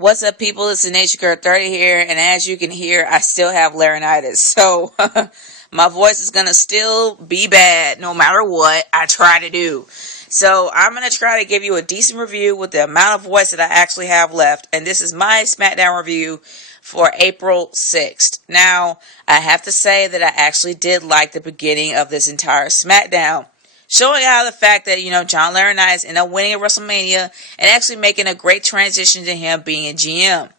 What's up, people? It's the Nature Girl 30 here, and as you can hear, I still have laryngitis. So, my voice is gonna still be bad no matter what I try to do. So, I'm gonna try to give you a decent review with the amount of voice that I actually have left, and this is my Smackdown review for April 6th. Now, I have to say that I actually did like the beginning of this entire Smackdown, showing how the fact that, John Laurinaitis ended up winning at WrestleMania and actually making a great transition to him being a GM,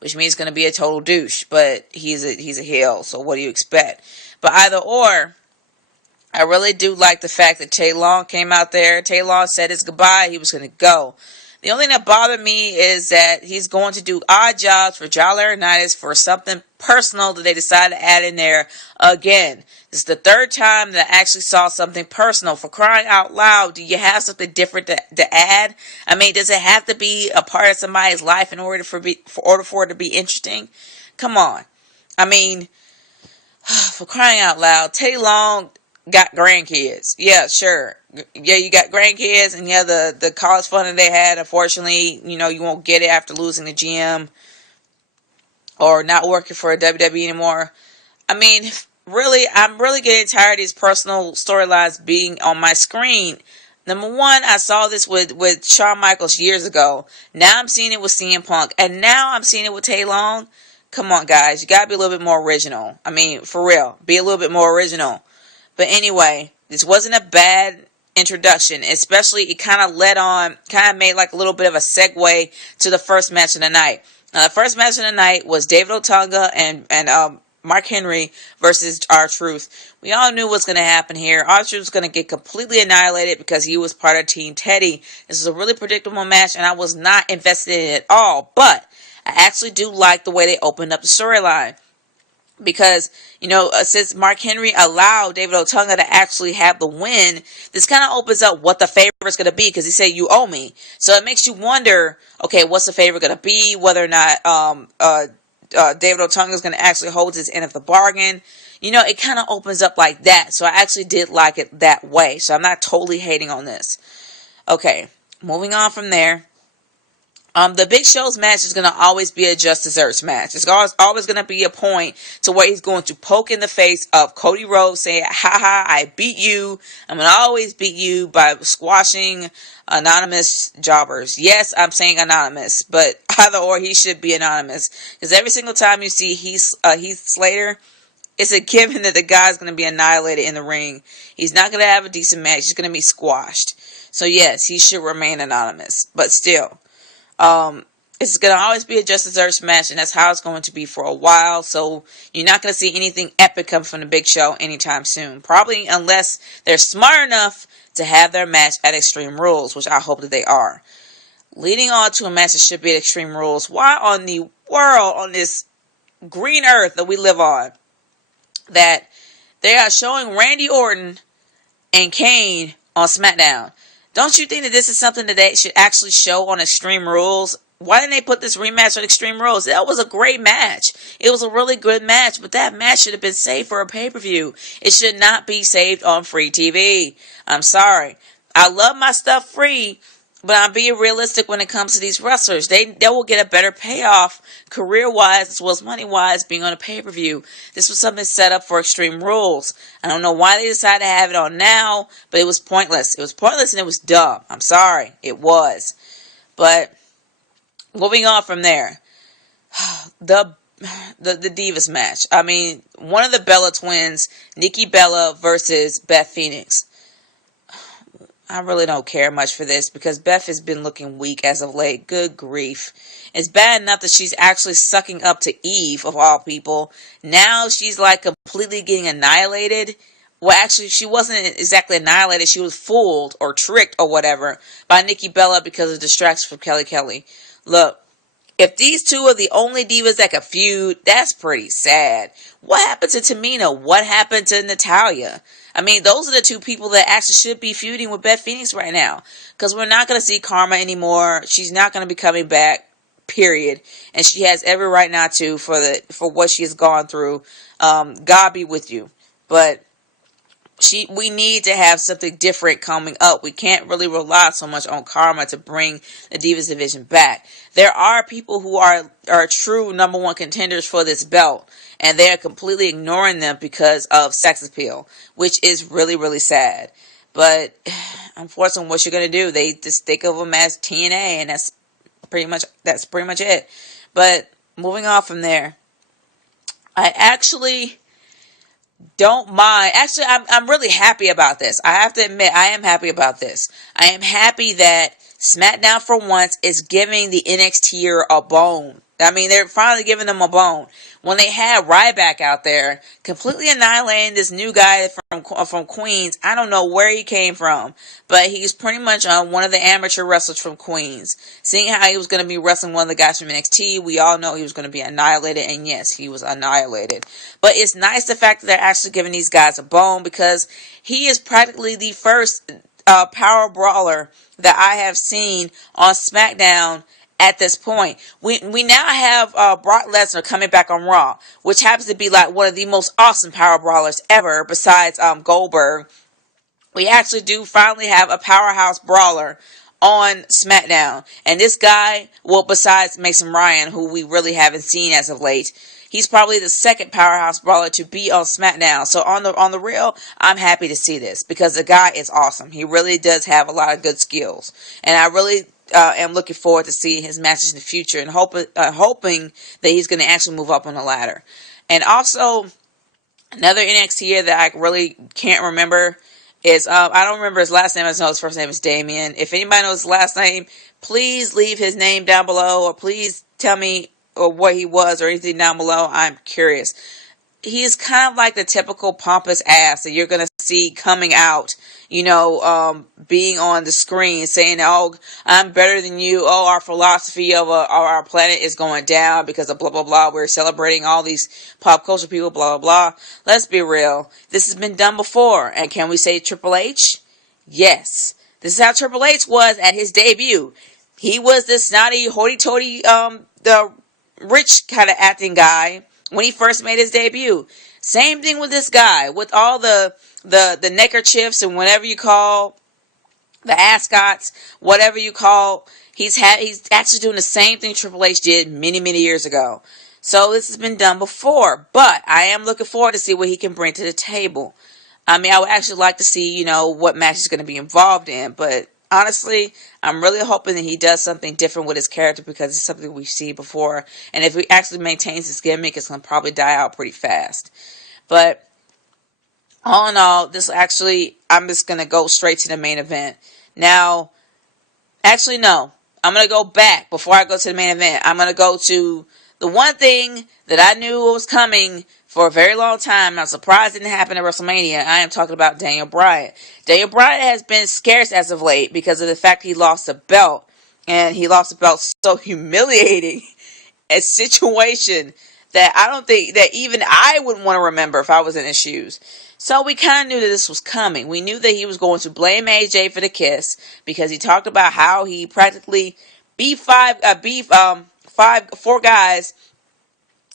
which means he's going to be a total douche, but he's a heel, so what do you expect? But either or, I really do like the fact that Tay Long came out there. Tay Long said his goodbye, he was going to go. The only thing that bothered me is that he's going to do odd jobs for John Laurinaitis for something personal that they decided to add in there again. This is the third time that I actually saw something personal. For crying out loud, do you have something different to add? I mean, does it have to be a part of somebody's life in order for it to be interesting? Come on. I mean, for crying out loud, Tay Long got grandkids. Yeah, sure. Yeah, you got grandkids, and yeah, the college funding they had, unfortunately, you won't get it after losing the GM or not working for a WWE anymore. I mean, really, I'm really getting tired of these personal storylines being on my screen. Number one, I saw this with Shawn Michaels years ago. Now I'm seeing it with CM Punk, and now I'm seeing it with Tay Long. Come on, guys, you gotta be a little bit more original. I mean, for real, be a little bit more original. But anyway, this wasn't a bad introduction, especially it kind of made like a little bit of a segue to the first match of the night. Now, the first match of the night was David Otunga and Mark Henry versus R-Truth. We all knew what was going to happen here. R-Truth was going to get completely annihilated because he was part of Team Teddy. This was a really predictable match, and I was not invested in it at all. But I actually do like the way they opened up the storyline. Because, since Mark Henry allowed David Otunga to actually have the win, this kind of opens up what the favor is going to be, because he said, you owe me. So it makes you wonder, okay, what's the favor going to be? Whether or not David Otunga is going to actually hold his end of the bargain. It kind of opens up like that. So I actually did like it that way. So I'm not totally hating on this. Okay, moving on from there. The Big Show's match is going to always be a Just Desserts match. It's always going to be a point to where he's going to poke in the face of Cody Rhodes, saying, haha, I beat you. I'm going to always beat you by squashing anonymous jobbers. Yes, I'm saying anonymous, but either or, he should be anonymous. Because every single time you see Heath Slater, it's a given that the guy's going to be annihilated in the ring. He's not going to have a decent match. He's going to be squashed. So yes, he should remain anonymous. But still. It's going to always be a Just Desserts match, and that's how it's going to be for a while, so you're not going to see anything epic come from the Big Show anytime soon. Probably unless they're smart enough to have their match at Extreme Rules, which I hope that they are. Leading on to a match that should be at Extreme Rules, why on the world, on this green earth that we live on, that they are showing Randy Orton and Kane on SmackDown? Don't you think that this is something that they should actually show on Extreme Rules? Why didn't they put this rematch on Extreme Rules? That was a great match. It was a really good match, but that match should have been saved for a pay-per-view. It should not be saved on free TV. I'm sorry. I love my stuff free, but I'm being realistic when it comes to these wrestlers. They will get a better payoff career-wise as well as money-wise being on a pay-per-view. This was something set up for Extreme Rules. I don't know why they decided to have it on now, but it was pointless. It was pointless and it was dumb. I'm sorry. It was. But moving on from there. The Divas match. I mean, one of the Bella twins, Nikki Bella versus Beth Phoenix. I really don't care much for this because Beth has been looking weak as of late. Good grief. It's bad enough that she's actually sucking up to Eve, of all people. Now she's like completely getting annihilated. Well, actually, she wasn't exactly annihilated. She was fooled or tricked or whatever by Nikki Bella because of distraction from Kelly Kelly. Look, if these two are the only divas that can feud, that's pretty sad. What happened to Tamina? What happened to Natalya? I mean, those are the two people that actually should be feuding with Beth Phoenix right now. Because we're not going to see Karma anymore. She's not going to be coming back, period. And she has every right not to for what she has gone through. God be with you. But we need to have something different coming up. We can't really rely so much on Karma to bring the Divas division back. There are people who are true number one contenders for this belt, and they are completely ignoring them because of sex appeal, which is really, really sad. But unfortunately, what you're gonna do, they just think of them as TNA, and that's pretty much it. But moving on from there, I actually don't mind. Actually, I'm really happy about this. I have to admit, I am happy about this. I am happy that SmackDown for once is giving the NXT a bone. I mean, they're finally giving them a bone. When they had Ryback out there, completely annihilating this new guy from Queens. I don't know where he came from, but he's pretty much one of the amateur wrestlers from Queens. Seeing how he was going to be wrestling one of the guys from NXT, we all know he was going to be annihilated, and yes, he was annihilated. But it's nice the fact that they're actually giving these guys a bone, because he is practically the first power brawler that I have seen on SmackDown. At this point, we now have Brock Lesnar coming back on Raw, which happens to be like one of the most awesome power brawlers ever, besides Goldberg. We actually do finally have a powerhouse brawler on SmackDown, and this guy, well, besides Mason Ryan, who we really haven't seen as of late, he's probably the second powerhouse brawler to be on SmackDown. So on the real, I'm happy to see this, because the guy is awesome. He really does have a lot of good skills, and I really am looking forward to seeing his matches in the future, and hoping that he's going to actually move up on the ladder. And also, another NXT here that I really can't remember is, I don't remember his last name. I just know his first name is Damien. If anybody knows his last name, please leave his name down below, or please tell me or what he was or anything down below. I'm curious. He's kind of like the typical pompous ass that you're going to see coming out, being on the screen saying, oh, I'm better than you. Oh, our philosophy of our planet is going down because of blah, blah, blah. We're celebrating all these pop culture people, blah, blah, blah. Let's be real. This has been done before. And can we say Triple H? Yes. This is how Triple H was at his debut. He was this snotty, hoity-toity, the rich kind of acting guy when he first made his debut. Same thing with this guy, with all the neckerchiefs and whatever you call the ascots, whatever you call. He's actually doing the same thing Triple H did many, many years ago. So this has been done before, but I am looking forward to see what he can bring to the table. I mean, I would actually like to see, what match he's going to be involved in, but honestly, I'm really hoping that he does something different with his character, because it's something we've seen before. And if he actually maintains his gimmick, it's going to probably die out pretty fast. But all in all, I'm just going to go straight to the main event. Now, actually, no. I'm going to go back before I go to the main event. I'm going to go to the one thing that I knew was coming for a very long time. I'm surprised it didn't happen at WrestleMania. I am talking about Daniel Bryan. Daniel Bryan has been scarce as of late because of the fact he lost the belt. And he lost the belt so humiliating a situation that I don't think that even I would want to remember if I was in his shoes. So we kind of knew that this was coming. We knew that he was going to blame AJ for the kiss, because he talked about how he practically beat four guys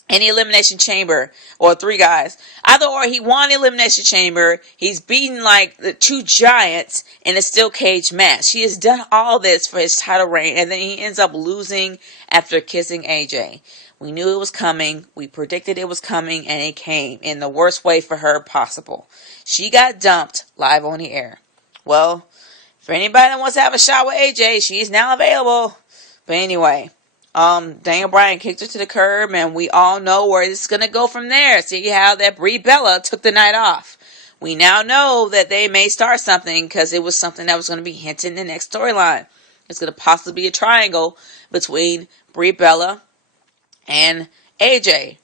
in the Elimination Chamber, or 3 guys. Either or, he won the Elimination Chamber. He's beaten like the 2 giants in a steel cage match. He has done all this for his title reign, and then he ends up losing after kissing AJ. We knew it was coming. We predicted it was coming, and it came in the worst way for her possible. She got dumped live on the air. Well, for anybody that wants to have a shot with AJ, she's now available. But anyway, Daniel Bryan kicked her to the curb, and we all know where this is going to go from there. See how that Brie Bella took the night off. We now know that they may start something, because it was something that was going to be hinted in the next storyline. It's going to possibly be a triangle between Brie Bella and AJ.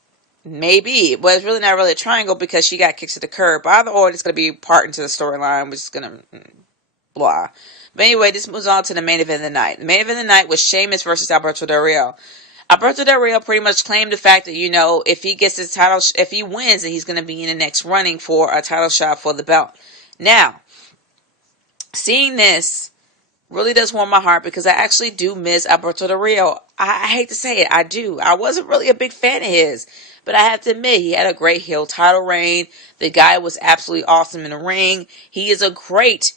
Maybe. But it's really not really a triangle, because she got kicked to the curb. But either or, it's going to be part into the storyline, which is going to blah. But anyway, this moves on to the main event of the night. The main event of the night was Sheamus versus Alberto Del Rio. Alberto Del Rio pretty much claimed the fact that, if he gets his title, if he wins, then he's going to be in the next running for a title shot for the belt. Now, seeing this, really does warm my heart because I actually do miss Alberto Del Rio. I hate to say it, I do. I wasn't really a big fan of his, but I have to admit he had a great heel title reign. The guy was absolutely awesome in the ring. He is a great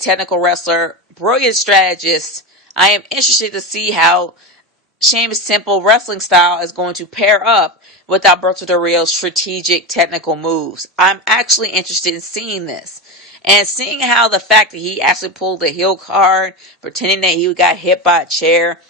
technical wrestler, brilliant strategist. I am interested to see how Sheamus' simple wrestling style is going to pair up with Alberto Del Rio's strategic technical moves. I'm actually interested in seeing this. And seeing how the fact that he actually pulled the heel card, pretending that he got hit by a chair,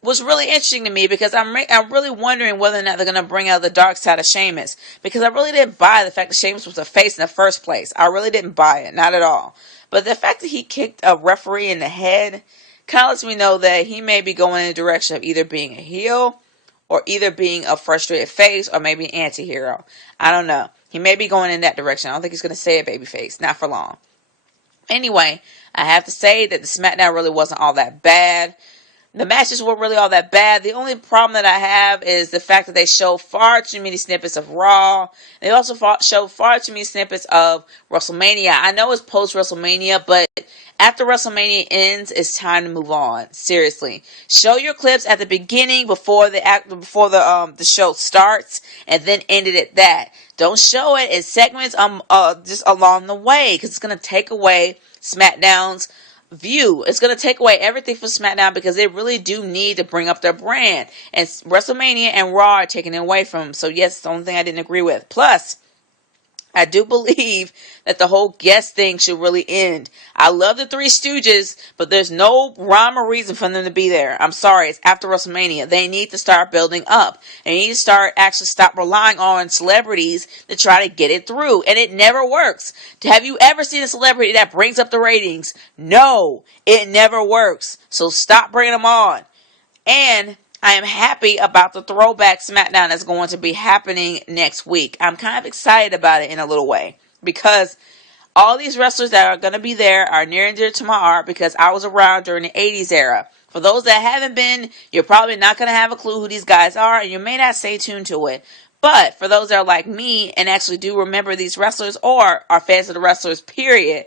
was really interesting to me because I'm really wondering whether or not they're going to bring out the dark side of Sheamus. Because I really didn't buy the fact that Sheamus was a face in the first place. I really didn't buy it. Not at all. But the fact that he kicked a referee in the head kind of lets me know that he may be going in the direction of either being a heel or either being a frustrated face or maybe an anti-hero. I don't know. He may be going in that direction. I don't think he's going to stay a babyface. Not for long. Anyway, I have to say that the SmackDown really wasn't all that bad. The matches weren't really all that bad. The only problem that I have is the fact that they show far too many snippets of Raw. They also show far too many snippets of WrestleMania. I know it's post-WrestleMania, but after WrestleMania ends, it's time to move on. Seriously, show your clips at the beginning before the show starts, and then end it at that. Don't show it in segments just along the way, because it's gonna take away SmackDown's view. It's going to take away everything from SmackDown because they really do need to bring up their brand. And WrestleMania and Raw are taking it away from them. So yes, it's the only thing I didn't agree with. Plus, I do believe that the whole guest thing should really end. I love the Three Stooges, but there's no rhyme or reason for them to be there. I'm sorry, it's after WrestleMania. They need to start building up. They need to stop relying on celebrities to try to get it through. And it never works. Have you ever seen a celebrity that brings up the ratings? No, it never works. So stop bringing them on. And I am happy about the throwback SmackDown that's going to be happening next week. I'm kind of excited about it in a little way because all these wrestlers that are going to be there are near and dear to my heart because I was around during the 80s era. For those that haven't been, you're probably not going to have a clue who these guys are and you may not stay tuned to it. But for those that are like me and actually do remember these wrestlers or are fans of the wrestlers, period,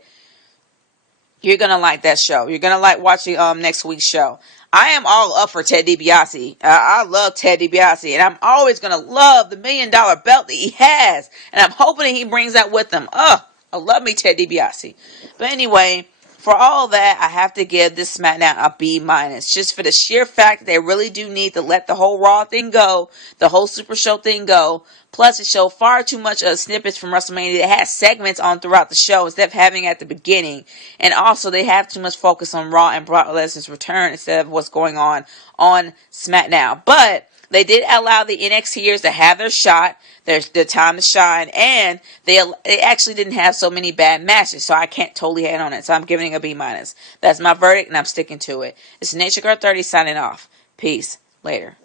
you're going to like that show. You're going to like watching next week's show. I am all up for Ted DiBiase. I love Ted DiBiase, and I'm always going to love the $1 million belt that he has, and I'm hoping that he brings that with him. I love me Ted DiBiase. But anyway, for all that, I have to give this SmackDown a B-, just for the sheer fact that they really do need to let the whole Raw thing go, the whole Super Show thing go. Plus, it showed far too much of snippets from WrestleMania. They had segments on throughout the show instead of having at the beginning. And also, they have too much focus on Raw and Brock Lesnar's return instead of what's going on SmackDown. But they did allow the NXTers to have their shot, their time to shine, and they actually didn't have so many bad matches, so I can't totally hate on it. So I'm giving it a B-. That's my verdict, and I'm sticking to it. It's Nature Girl 30 signing off. Peace. Later.